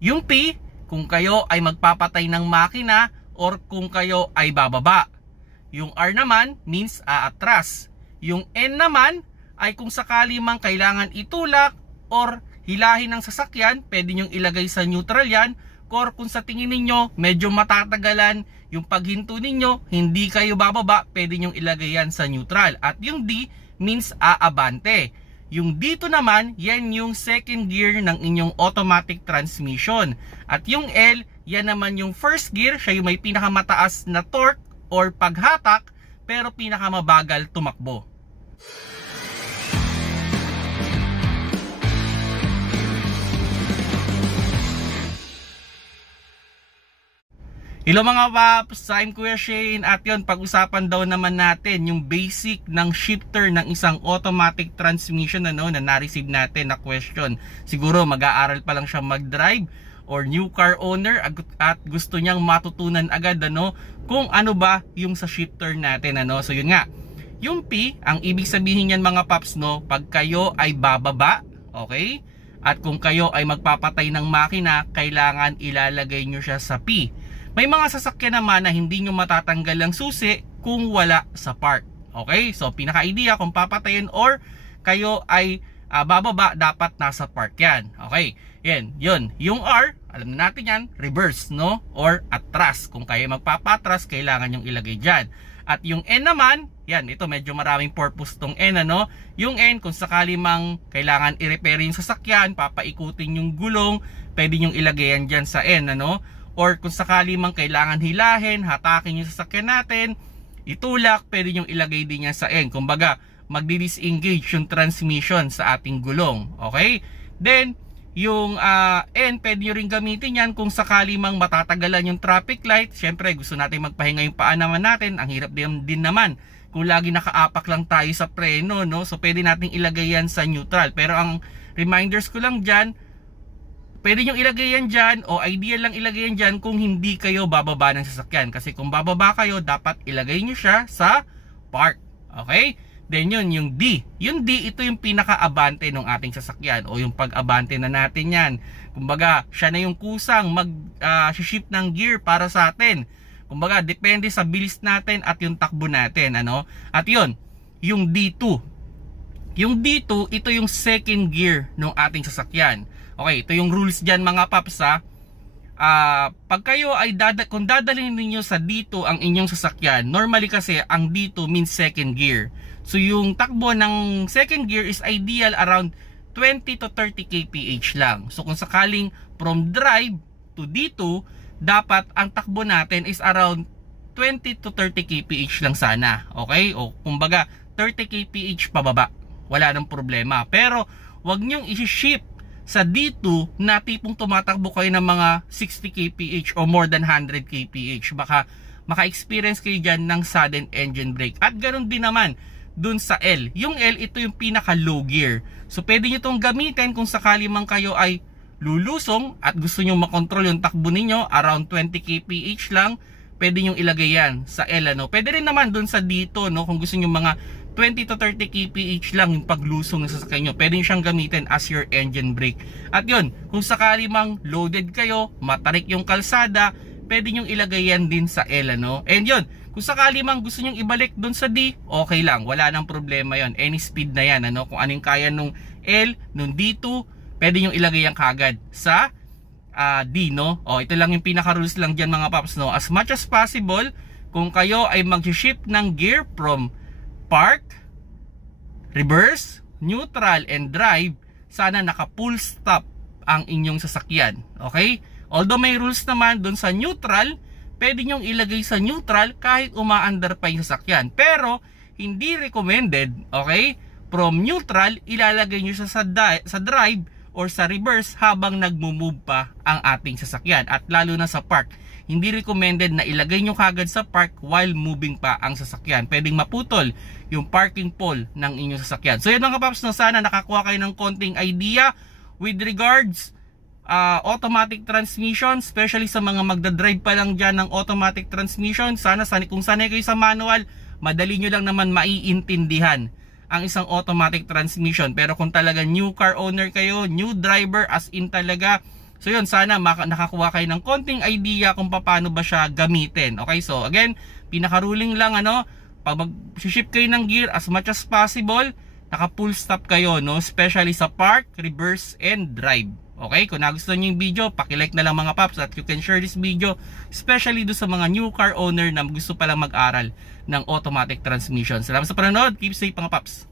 Yung P, kung kayo ay magpapatay ng makina or kung kayo ay bababa. Yung R naman means aatras. Yung N naman ay kung sakali mang kailangan itulak or hilahin ng sasakyan, pwede nyong ilagay sa neutral yan. Or kung sa tingin ninyo medyo matatagalan yung paghinto ninyo, hindi kayo bababa, pwede nyong ilagay yan sa neutral. At yung D means aabante. Yung dito naman, yan yung second gear ng inyong automatic transmission. At yung L, yan naman yung first gear, siya yung may pinakamataas na torque or paghatak, pero pinakamabagal tumakbo. Hello mga paps, I'm Kuya Shane at yun, pag-usapan daw naman natin yung basic ng shifter ng isang automatic transmission na na-receive natin na question. Siguro mag-aaral pa lang siya mag-drive or new car owner at gusto niyang matutunan agad kung ano ba yung sa shifter natin. So yun nga, yung P, ang ibig sabihin niyan mga paps pag kayo ay bababa, okay? At kung kayo ay magpapatay ng makina, kailangan ilalagay nyo siya sa P. May mga sasakyan naman na hindi nyo matatanggal ang susi kung wala sa park. Okay? So, pinaka-idea kung papatayin or kayo ay bababa, dapat nasa park yan. Okay? Yan. Yun. Yung R, alam na natin yan, reverse, or atras. Kung kayo magpapatras, kailangan yung ilagay dyan. At yung N naman, yan, ito medyo maraming purpose tong N, Yung N, kung sakali mang kailangan i-repair yung sasakyan, papaikutin yung gulong, pwede yung ilagay yan dyan sa N, Or kung sakali mang kailangan hilahin, hatakin yung sasakyan natin, itulak, pwede yung ilagay din yan sa N. Kumbaga, magdi-disengage yung transmission sa ating gulong. Okay? Then, yung N, pwede nyo rin gamitin yan kung sakali mang matatagalan yung traffic light. Siyempre, gusto natin magpahinga yung paa naman natin. Ang hirap din naman kung lagi nakaapak lang tayo sa preno, So, pwede natin ilagay yan sa neutral. Pero ang reminders ko lang dyan, pwede nyo ilagay yan dyan o ideal lang ilagay yan dyan kung hindi kayo bababa ng sasakyan. Kasi kung bababa kayo, dapat ilagay nyo siya sa park. Okay? Then yun, yung D. Yung D, ito yung pinaka-abante ng ating sasakyan o yung pag-abante na natin yan. Kumbaga, siya na yung kusang mag-shift ng gear para sa atin. Kumbaga, depende sa bilis natin at yung takbo natin. At yun, yung D2. Yung D2, ito yung second gear ng ating sasakyan. Okay, ito yung rules dyan mga paps pag kayo ay kung dadalhin ninyo sa D2 ang inyong sasakyan, normally kasi ang D2 means second gear. So yung takbo ng second gear is ideal around 20 to 30 kph lang. So kung sakaling from drive to D2, dapat ang takbo natin is around 20 to 30 kph lang sana. Okay? O kumbaga 30 kph pababa. Wala nang problema. Pero wag nyong i-shift sa D2 na tipong tumatakbo kayo ng mga 60 kph o more than 100 kph. Baka maka-experience kayo dyan ng sudden engine brake. At ganoon din naman dun sa L. Yung L, ito yung pinaka low gear. So pwede nyo itong gamitin kung sakali man kayo ay lulusong at gusto nyo makontrol yung takbo ninyo around 20 kph lang, pwede nyo ilagay yan sa L. Pwede rin naman dun sa dito, kung gusto nyo mga 20 to 30 kph lang yung paglusong ng sasakyan nyo, pwede nyo siyang gamitin as your engine brake. At yun, kung sakali mang loaded kayo, matarik yung kalsada, pwede nyo ilagay yan din sa L. And yun, kung sakali mang gusto nyo ibalik dun sa D, okay lang, wala nang problema yon. Any speed na yan, kung anong kaya nung L, nung D2, pwede nyo ilagay yan kagad sa D, ito lang yung pinaka rules lang dyan mga paps, As much as possible, kung kayo ay mag-shift ng gear from park, reverse, neutral, and drive, sana naka full stop ang inyong sasakyan. Okay? Although may rules naman dun sa neutral, pwede nyong ilagay sa neutral kahit umaandar pa yung sasakyan. Pero, hindi recommended, okay? From neutral, ilalagay nyo siya sa drive or sa reverse habang nagmo-move pa ang ating sasakyan. At lalo na sa park, hindi recommended na ilagay nyo kagad sa park while moving pa ang sasakyan. Pwedeng maputol yung parking pole ng inyong sasakyan. So yun mga paps, sana nakakuha kayo ng konting idea with regards automatic transmission, especially sa mga magdadrive pa lang dyan ng automatic transmission. Sana kung sanay kayo sa manual, madali nyo lang naman maiintindihan ang isang automatic transmission. Pero kung talaga new car owner kayo, new driver as in talaga, So yun, sana nakakuha kayo ng konting idea kung paano ba siya gamitin. Okay, so again, pinaka-ruling lang pag mag-ship kayo ng gear, as much as possible, naka full stop kayo, especially sa park, reverse, and drive. Okay, kung nagustuhan niyo yung video, paki-like na lang mga paps, at you can share this video especially do sa mga new car owner na gusto palang mag-aral ng automatic transmission. Salamat sa panonood, keep safe mga paps.